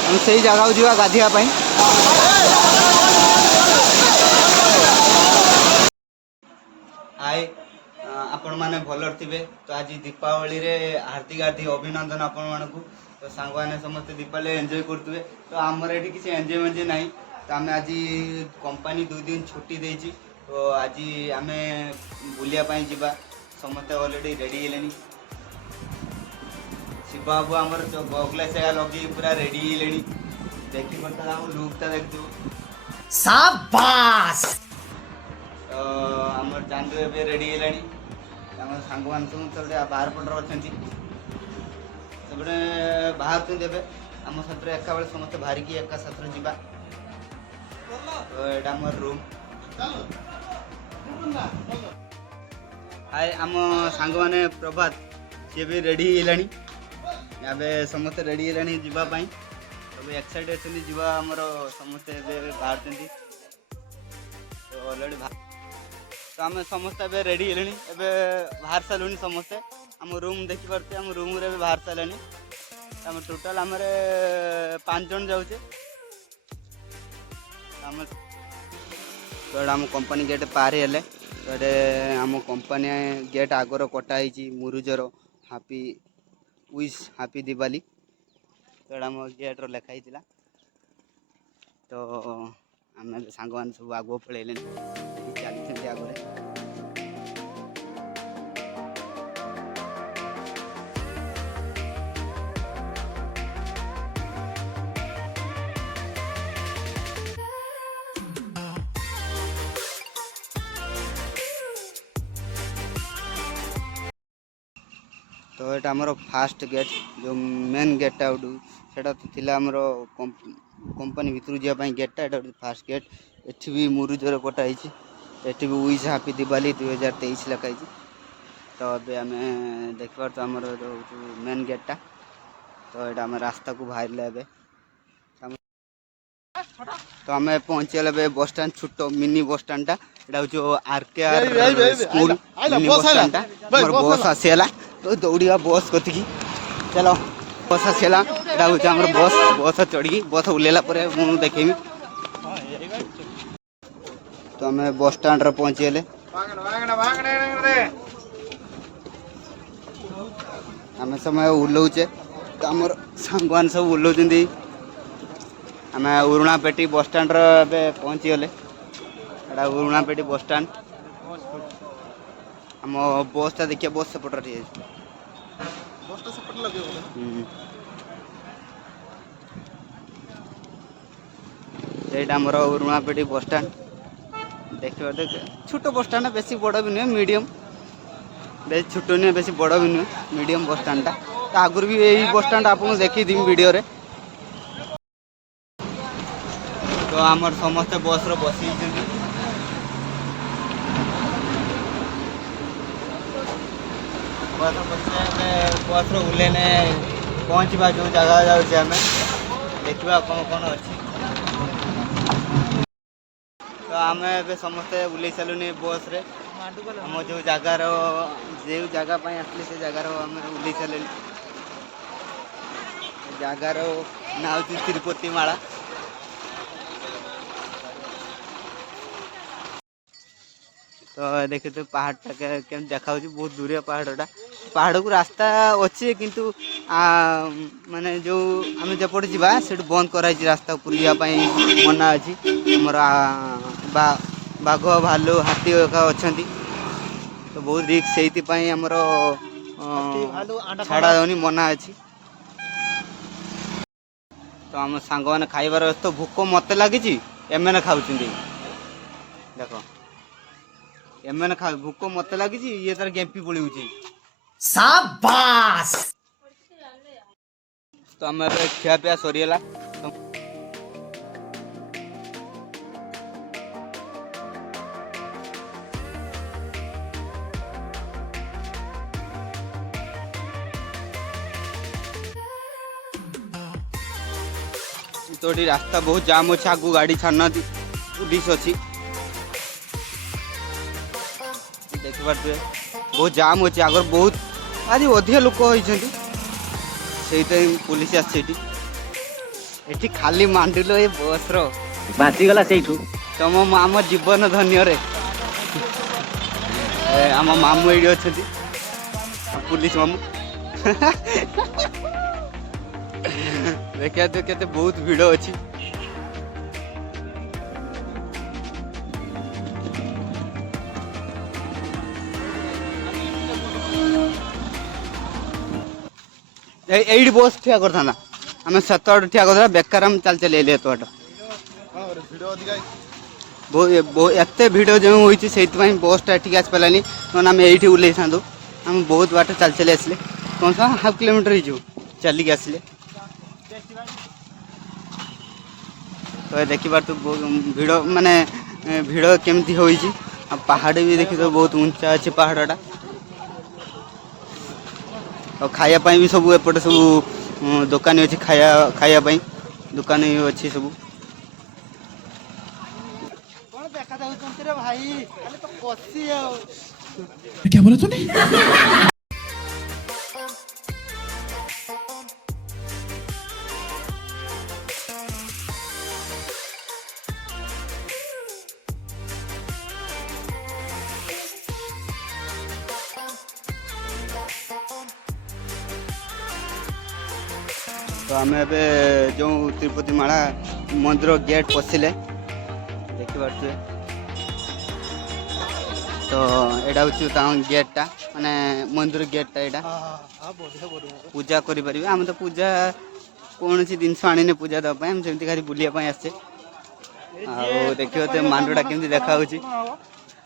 हम सही जगह को जीवा गाधिया पाई। हाय आपण माने भलर थिबे तो आज दीपावली रे हार्दिक हार्दिक अभिनंदन आपण मानकू। तो सांग मैंने समस्त दीपावली एंजॉय करते तो आमर ये किसी एंजॉय मेंजॉय ना तो आम आज कंपनी 2 दिन छुट्टी देची तो आज आम बुलियापाई जावा समस्ते अलरेडी रेडी है शिव बाबू आमर गगला से लगे पूरा रेडी है देखी पड़ता लुकटा देखु शाबाश तो आमर चांदू ए रेडी है सांग मान सब बाहर पटर अच्छा सेपटे बाहर आम साथ एका बेले समस्त बाहरिकी एका साथ जावा तो यहाँ आम रूम हाय आम सांग मैंने प्रभात सी भी रेडी है समस्त रेडी है जावाई सब एक्साइटेड अच्छे जावा आमर समस्ते बाहर तो अलरेडी तो आम समस्त रेडी है बाहर सारे समस्ते आम रूम देखिपे आम रूम रे बाहर सारे आम टोटाल आम 5 जन जाऊे तो आम कंपनी गेट पार हेले तो आम कंपनी गेट आगर कटाई मुरुजर हापी विश हापी दिवाली तो आम गेट लिखाई तो आम सांग मैंने सब आगु पलैले चलते आगे तो ये आमर फास्ट गेट जो मेन गेटा सेटा तो थिला आमर कंपनी भितर जावाई गेटा ये फास्ट गेट एठी भी मुरुजर कटाई एठी भी विश हापी दिवाली 2023 लिखाई तो अबे आम देखिए तो आमर जो मेन गेटा तो ये आम रास्ता को बाहर ले तो आम पहुँचे बस स्टैंड छोट मिनी बस स्टैंड जो RKR school mini bus stand bus आसीगला तो दौड़ा बस कति चलो बस आसीगला यहाँ हूँ आम बस बस चढ़ी बस ओल्ला मुझे देखेमी तो आम बस स्टैंड पहुँचीगले आम समय ओह्लौचे तो आमर सांग मान सब ओह्लौं आम उरुणापेटी बस स्टैंड पहुँचीगले एटा उरुणापेटी बस स्टैंड आम बसटा देखिए बस सेपटर ये आमर उरुणापेटी बस स्टैंड देखिए छोट बस स्टैंड बेसी बड़ भी नुहे मीडियम बेस छोट नुहे बेसी बड़ भी नुहे मीडियम बस स्टैंडटा तो आगुरी भी यही बस स्टैंड आपको देखी देवी वीडियो रे तो आमर समस्ते बस रो बसी बस रो उलेने पहुँचवा जो जगह जाऊे आम देखा कौन कौन अच्छी तो आम ए समस्ते उल्ले सारे बस रे आम जो जगार जो जगह आसली से जगार आम उल्ले सारे जगार ना हूँ तिरुपति माला तो देखते तो पहाड़टा के देखा बहुत दूरिया पहाड़टा पहाड़ को रास्ता अच्छे किंतु माने जो आम जपटे जावा से बंद कराई रास्ता बुलापाई मना अच्छी आमर बाघ भालू हाथी अच्छा तो बहुत रिक्स से आमर छाड़ा जाऊनी मना अच्छी तो आम सांग मैंने खाइबार तो भोक मत लगी एम खाऊ देख एम खा भोक मत लगी ये तार गेंपी पड़ी शाबाश तो आम खिया पिया सरीगला तो रास्ता बहुत जाम अच्छे आगू गाड़ी छाड़ना पुलिस अच्छी देखिए बहुत जाम अच्छे आगर बहुत आज अधिक लोक होती पुलिस आसी खाली मांडिल ये बस बासीगला से तुम आम जीवन धन्य रे आम मामू ये अच्छा पुलिस मामू देखा तो केते बहुत भिड़ अच्छी एडी बस ठिया करता आम सत आड़ ठिया कर बेकार आम चल चल एत बाट एत भिड़ जो होती से बसटा एटिक आस पारानी ना आम ये ओल्ल था आम बहुत बाट चल चल आसले कौन सा हाफ किलोमीटर हो चलिक आसले तो देखिबार तो भिड़ माने भिड़ केमती हो पहाड़ भी देखी तो बहुत उंचा अच्छे पहाड़टा और खायापाई भी सब एपटे सब दुकानी अच्छी खायापाई दुकान अच्छी सब क्या बोला तूने? तो आम ए जो तिरुपति माला मंदिर गेट पशिले देखिपे तो यहाँ हूँ गेटा माने मंदिर गेटा यहाँ पूजा करें आम तो पूजा कौन सी जिन आने पूजा देवाई आम सेमती खाली बुलापी आसे देखिए तो मांडुटा केमती देखा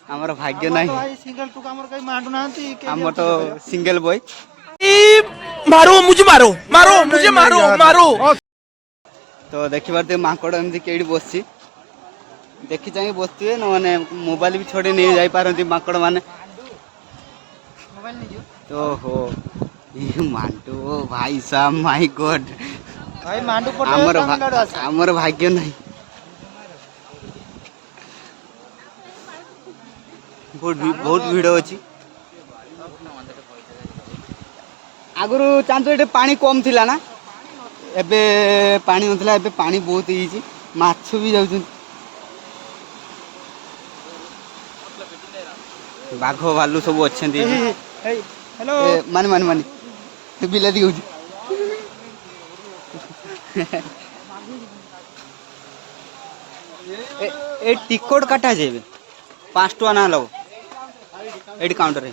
आमर भाग्य ना आम तो सिंगल बॉय मारो मुझे मारो मारो मुझे मारो मारो तो देखिए माकड़ एमती कई बस देखी चाहिए बसवे ना मोबाइल भी छोड़े नहीं जाई पारती माकड़ माने तो हो ये मांडू भाई साहब माय गॉड आमर भाग्य नहीं बहुत भिड़ अच्छी आगुरी चांद ये पानी कम थिला ना एबे पानी नथिला एबे पानी बहुत ही माछ भी जाउछन बाघ भालू सब अच्छे हेलो मानी मानी मानी बिलाती कहूँ ए टिकट काटा जाए 5 टका ना लो ये काउंटर है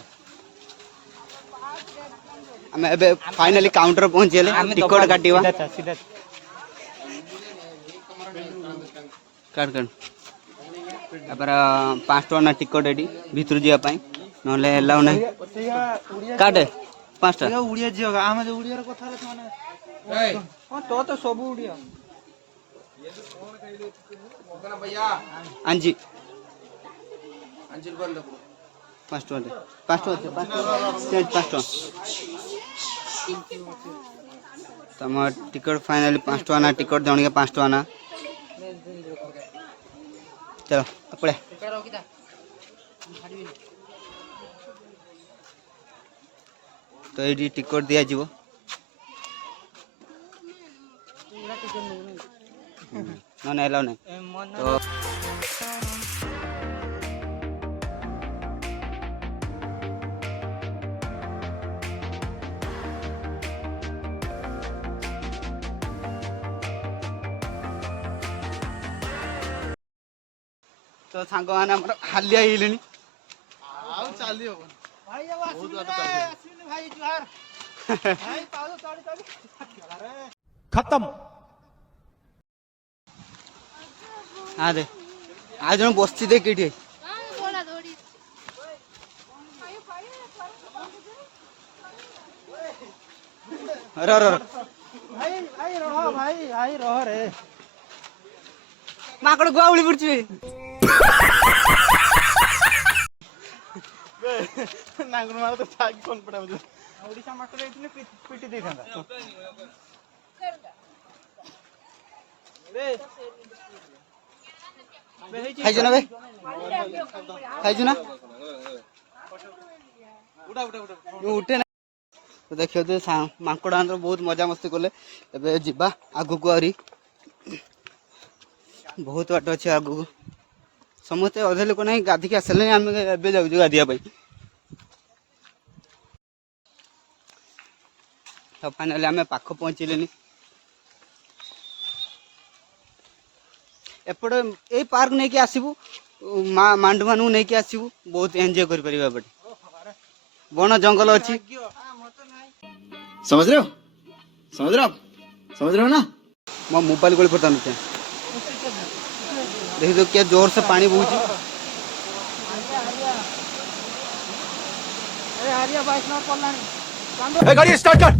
आम ए फाइनाली काउंटर पहुंचले टिकट काटिवा काट काट 5 टका ना टिकट ये भितर जावाई ना एलाउ ना काटे 5 टका उड़िया झील आम जो उड़िया कथा तो तो सब उड़िया अंजी अंजी 5 टका 5 टका तुम टिकट फाइनाली 5 टका ना टिकट जन के 5 टका ना चलो अपड़े तो ये टिकट दिया जीवो ना एलाउ नहीं तो तो सांग मैंने हालिया हेले खत्म हाँ दे आज जन बस दे कि माकड़ गुआउली पड़ी नांगुर मार तो छाग कौन पड़ा मुझे ओडिसा माकड़ इतने पीटी दे था खाइजो ना बे खाइजो ना उठा उठा उठा उठे ना तो देखिए तो मांकड़ आंध्र बहुत मजा मस्ती कले एबे जिबा आगु को आरी बहुत बाट अच्छे आगु को समस्ते अधे लोक ना गाधिक आसले आम ए जाऊँ गाधिया तो फाइनाली आम पाख पहुँचले एपटे ये पार्क नहीं आसबू मांडू मानू नहीं आसबू बहुत एंजॉय कर परिबा बट बन जंगल अच्छी समझ रहे हो समझ रहे हो समझ रहे हो ना मो मोबाइल गोल पता नहीं देखिए तो क्या जोर से पानी बहू गाड़ी स्टार्ट कर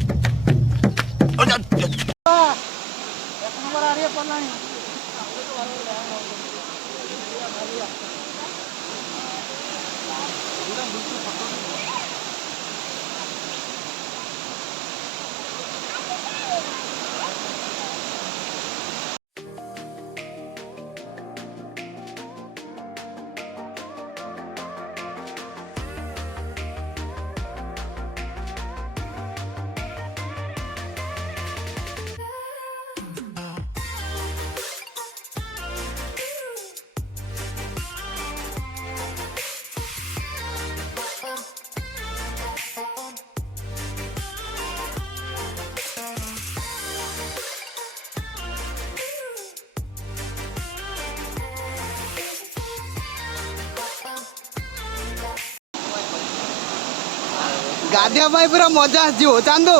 गाधिया पूरा मजा आसो चांदो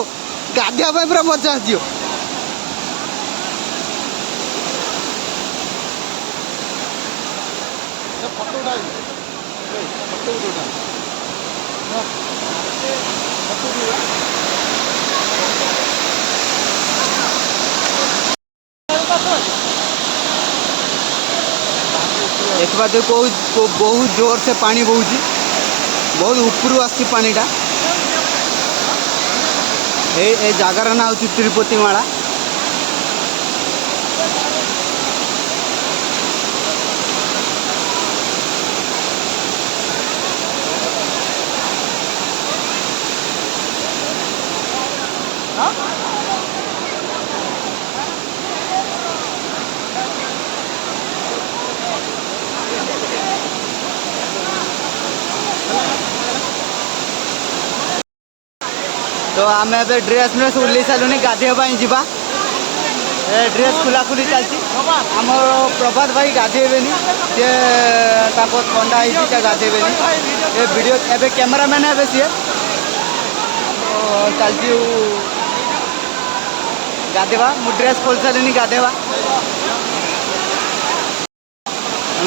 गाधिया पूरा मजा आसो देखा देखो बहुत जोर से पानी बहुची बहुत ऊपर आसी पानीटा ए जगार ना हूँ तिरुपति माला तो आम ए ड्रेस फ्रेस उल्ले सारे गाधेवाई जावा ड्रेस खुला खुली चलती आम प्रभात भाई गाधेबे सी ठंडा होती गाधेबे ये वीडियो एबे कैमरामैन है सी चलती गाधेवा मु ड्रेस खोल सारे गाधेवा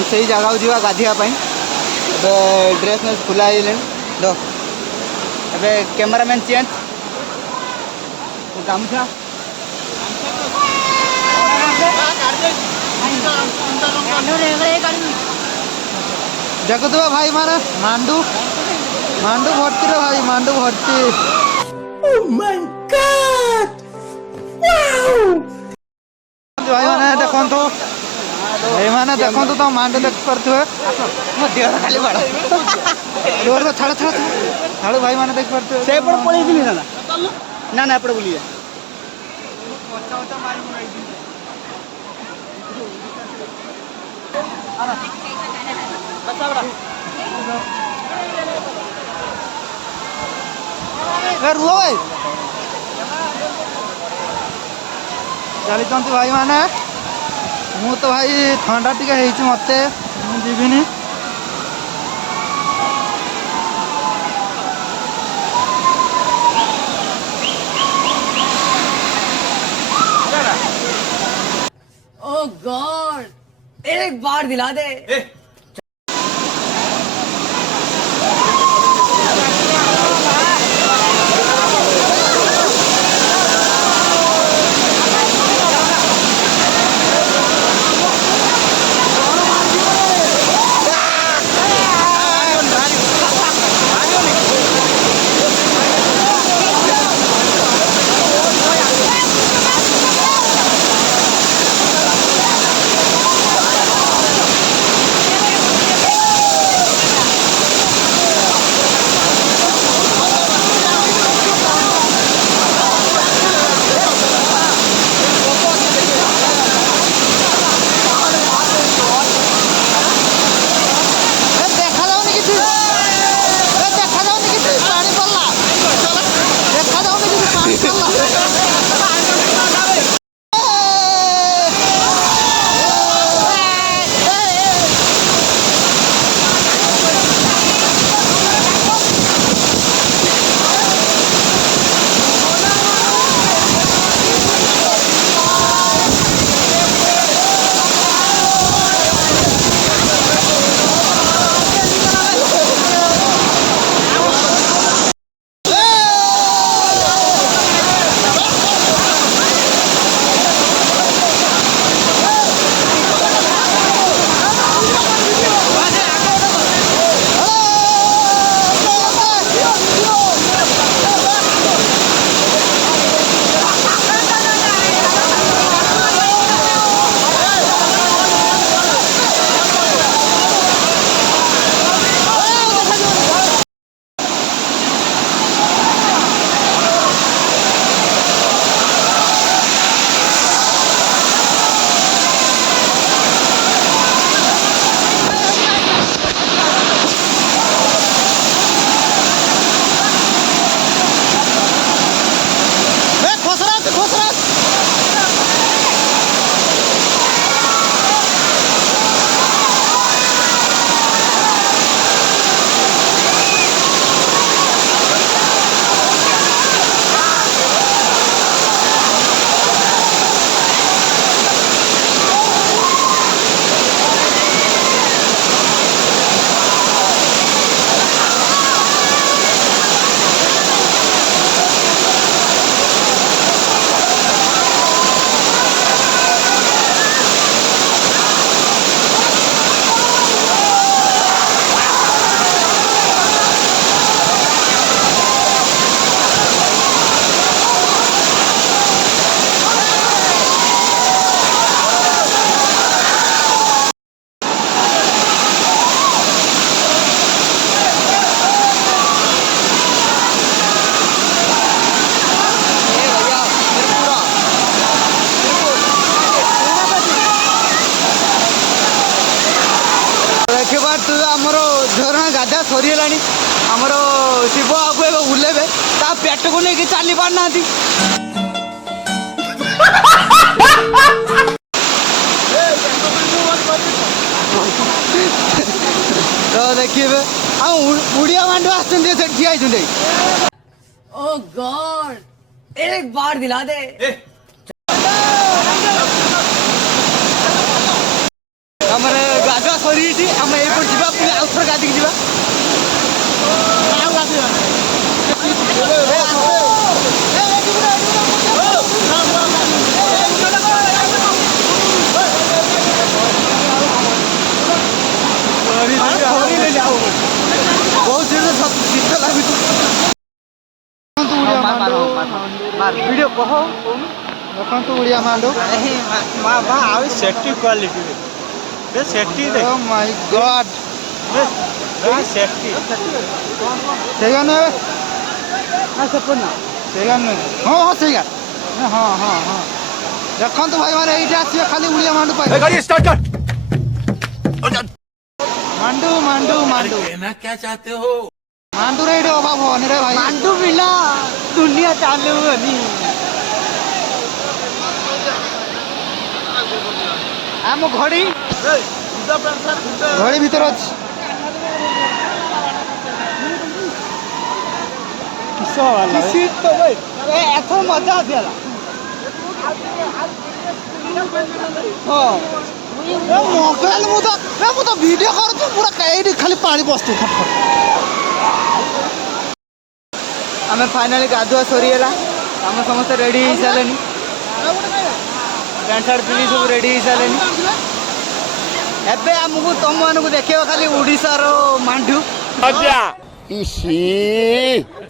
से जगह जावा गाधेवाई ड्रेस फ्रेस खुला दो ए कैमरामैन चेंज गामछा देखो तो भाई मारा मांडू मांडू भर्ती रे भाई मांडू भर्ती ओह माय गॉड वाओ भाई माने देखो तो भाई माने देखो तो मांडू देख परथु मो देह खाली बड़ा डोर छाड़ छाड़ छाड़ भाई माने देख परथु से पर पळी दिनी ना ना एपटे बुलिए रुह भाई चली भाई माने मु तो भाई ठंडा टिके मत जीविनी ओह गॉड एक बार दिला दे ଦେଖିପାରୁଥିବେ ଆମର ଝରଣା ଗାଧା ସରିଗଲାଣି। ଆମର ଶିବ ବାବୁ ଏବେ ବୁଲେଇବେ, ତା ପେଟକୁ ନେଇକି ଚାଲି ପାରୁନାହାନ୍ତି। ତ ଦେଖିବେ ଆଉ ଉଡିଆ ମାଣ୍ଡୁ ଆସୁଛନ୍ତି, ସେଠି ଠିଆ ହେଇଛନ୍ତି। ओह गॉड एक बार दिला दे ଆମର ଗାଧୁଆ ସରିଯାଇଛି, ଆମେ ଏଇପଟେ ଯିବା, ପୁଣି ଆଉ ଥରେ ଗାଧିକି ଯିବା। ବହୁତ ଶୀତ ଲାଗୁଛି। ଭିଡ଼ିଓ କହ ଦେଖନ୍ତୁ ଓଡ଼ିଆ ମାଣ୍ଡୁ। ଆଉ ସେଫ୍ଟି କ୍ୱାଲିଟି ସେଫ୍ଟି ଓ ମାଇ ଗଡ୍, ସେଫ୍ଟି ସେଇଗା ନୁହେଁ ନା ସେପଟ ନା ସେଇଗା ନୁହେଁ। ହଁ ହଁ ସେଇଗା, ହଁ ହଁ ହଁ। ଦେଖନ୍ତୁ ଭାଇମାନେ ଏଇଠି ଆସିବେ ଖାଲି ଓଡ଼ିଆ ମାଣ୍ଡୁ ପାଇବେ। गाड़ी स्टार्ट कर ମାଣ୍ଡୁ ମାଣ୍ଡୁ ମାଣ୍ଡୁ कहना क्या चाहते हो ମାଣ୍ଡୁରେ ଏଇଠି ଅଭାବ ହବନି ରେ ଭାଇ। ମାଣ୍ଡୁ ବିନା ଦୁନିଆ ଚାଲିବନି। ଆମ ଘଡ଼ି ଘଡ଼ି ଭିତରେ ଅଛି। ଏଥର ମଜା ଆସିଗଲା। ହଁ ମୋବାଇଲ ମୁଁ ତ ଭିଡ଼ିଓ କରୁଛି ପୁରା ଏଇଠି ଖାଲି ପାଣି ପଶୁଛି। ଆମେ ଫାଇନାଲି ଗାଧୁଆ ସରିଗଲା, ଆମେ ସମସ୍ତେ ରେଡ଼ି ହେଇସାରିଲେଣି। ପ୍ୟାଣ୍ଟ ସାର୍ଟ ପିନ୍ଧି ସବୁ ରେଡ଼ି ହେଇସାରିଲେଣି। ଏବେ ଆମକୁ ତମମାନଙ୍କୁ ଦେଖେଇବ ଖାଲି ଓଡ଼ିଶାର ମାଣ୍ଡୁ। लज्जा इसी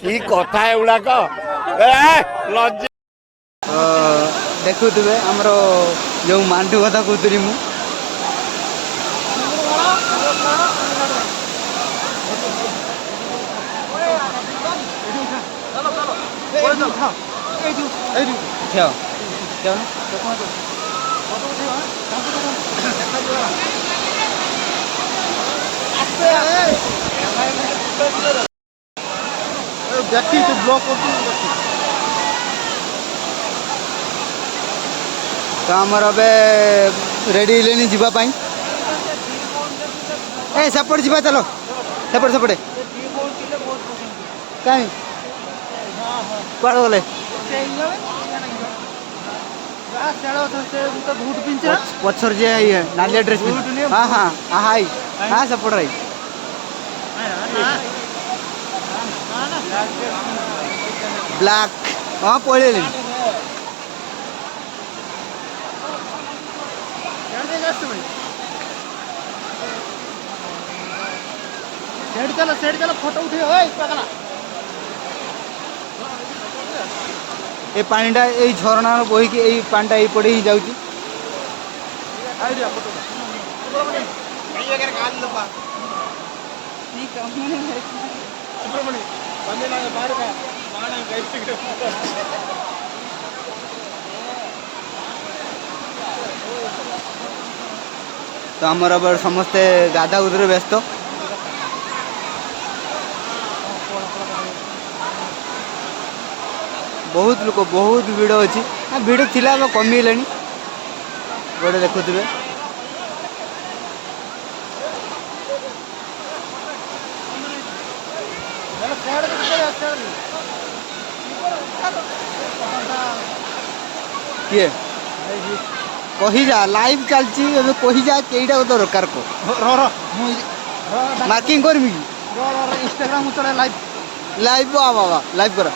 की कथा एगुड़ाक लज्जा ଦେଖୁଥିବେ ଆମର ଯେଉଁ ମାଣ୍ଡୁ କଥା କହୁଥିଲି ମୁଁ। ଦେଖି ତୁ ବ୍ଲକ୍ କରୁଛୁ। तो आमर ए रेडी हेले जीवाई ए सेपट जी चलो सेपटे सेपटे कहीं कुआड़े गले पचर जे ये नालिया ड्रेस हाँ हाँ हाई हाँ सेपट रही ब्लैक हाँ पड़े सेठ चलो फोटो उठे ए पानीटा ये झरणा बोही कि यही पानीटा ये पड़े ही जाऊँ तो आमर अब समस्ते गाधा गुधरे व्यस्त बहुत लोक बहुत भिड़ अच्छी भिड़ थिला कमिले गोटे देखुवे किए कही जा लाइव चलती कही जा कईटा तो दरकार को मार्किंग करमी इंस्टाग्राम चला लाइव लाइव बाबा लाइव करा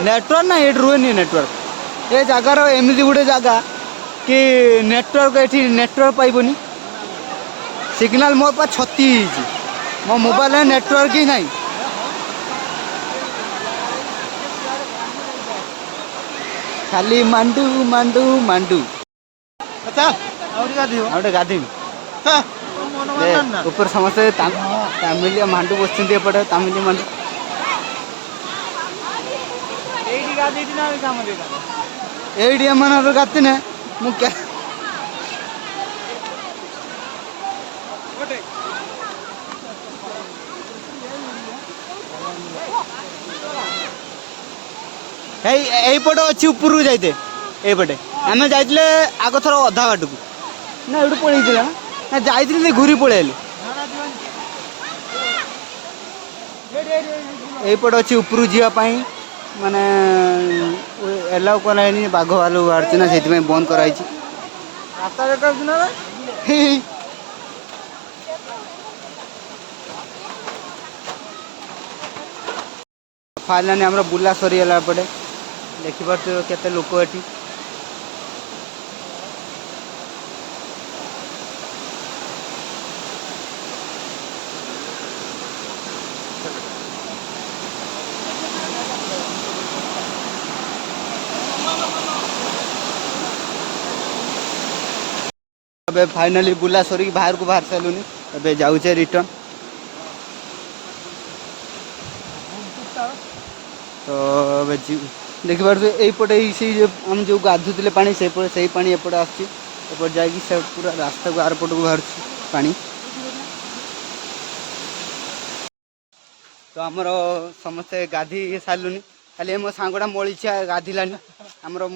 नेटवर्क ना ये रुए नहीं नेटवर्क ये जगार एमती गोटे जगह कि नेटवर्क ये नेटवर्क पाइबनी सिग्नल मो पा छती मो मोबाइल नेटवर्क ही नहीं खाली मांडू मांडू मांडू गाधी ऊपर समस्ते तामिलिया मांडू बसते एपटे तामिलिया मांडू एडी एम गातीने मुझे अच्छी ऊपर जाते ये आम जाइए आग थर अधा बाट को ना ये पड़े ना जाइए घूरी पलि यहीपट अच्छी ऊपर जावाई माने एलाउ कराई बाघ भालू बाहर ना से बंद कराई फाइनाली आम बुला सरीगला एपटे देखिपे केते लोक एटी अबे फाइनाली बुला सरी बाहर को बाहर सारूनी अबे जाऊे रिटर्न तो देखी पार्थ यहीपटे हम जो गाधुले पा से पा एपटे आसपट जा पूरा रास्ता को आरपट को बाहर पानी तो आमर समस्ते गाधी सारूनी खाली मो सांगटा मलिछा गाधिलानी आमर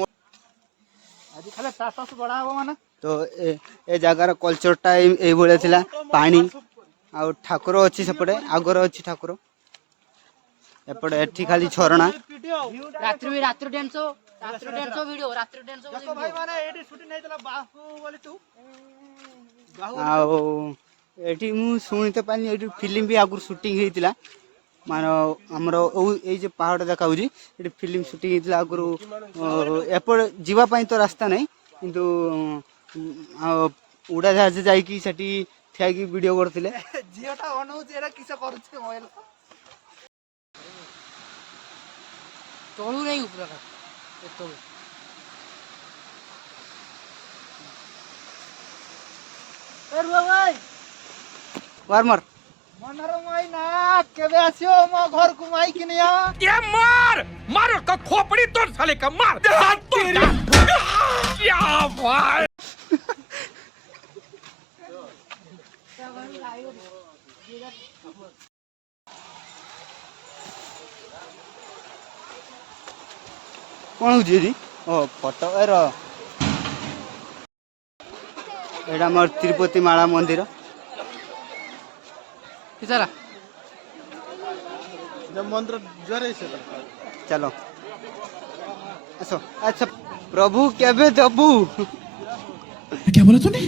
बड़ा माने तो ए जगार कल्चरटा ये थिला पानी आ ठाकुर अच्छी सेपटे आगर अच्छी ठाकुर एपटे एठी खाली झरणा रात्रि रात्रि डांस वीडियो रात्रि डांस भाई माने एडी शूटिंग नैतला बाहु बोली तू आउ एठी मु सुनिते पानी एठी फिल्म भी आगुर शूटिंग हेतिला मानो हमरो ए जे पहाड़ देखाउजी एठी फिल्म शूटिंग हेतिला आगुर एपट जीवा पई तो रास्ता नहीं किंतु उड़ा जहाज जाइकी सेठी ठियाकी वीडियो करथिले जियोटा अनौज एरा किसे करछे मोबाइल तळू नहीं ऊपर का भाई वार्मर मनरो माई ना केबे आसियो मो घर को माई किनिया ये मार का खोपड़ी तोड़ साले का मार हाथ तोड़ क्या भाई कौन हो ओ फोटो एटा मोर तिरुपति माला मंदिर किसारा जब मंत्र ज्वर से चलो असो अच्छा प्रभु केबे दबू क्या बोला तूने?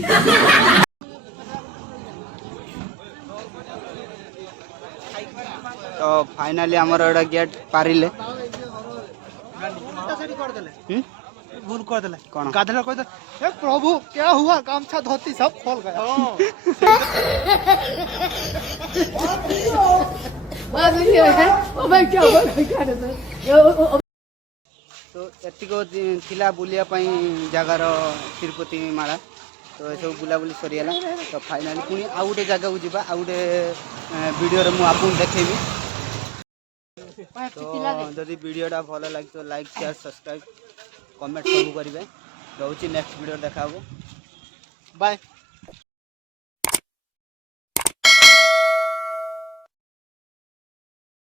तो फाइनली हमर एटा गेट पारिले भूल कर दिले कौन? गाधला कह दे हे प्रभु क्या हुआ गामछा धोती सब खोल गया तो एतिको थिला बुलिया पई जगार तिरुपति माला तो सब बुलाबुली सरीगला तो फाइनली पुणी आउ गोटे जगह को जीवा आउ गोटे वीडियो रे मु आपन देखेबी तो जदि वीडियोटा भल लगे तो लाइक शेयर सब्सक्राइब कमेंट सब करेंगे रोचे नेक्स्ट वीडियो देखा बाय।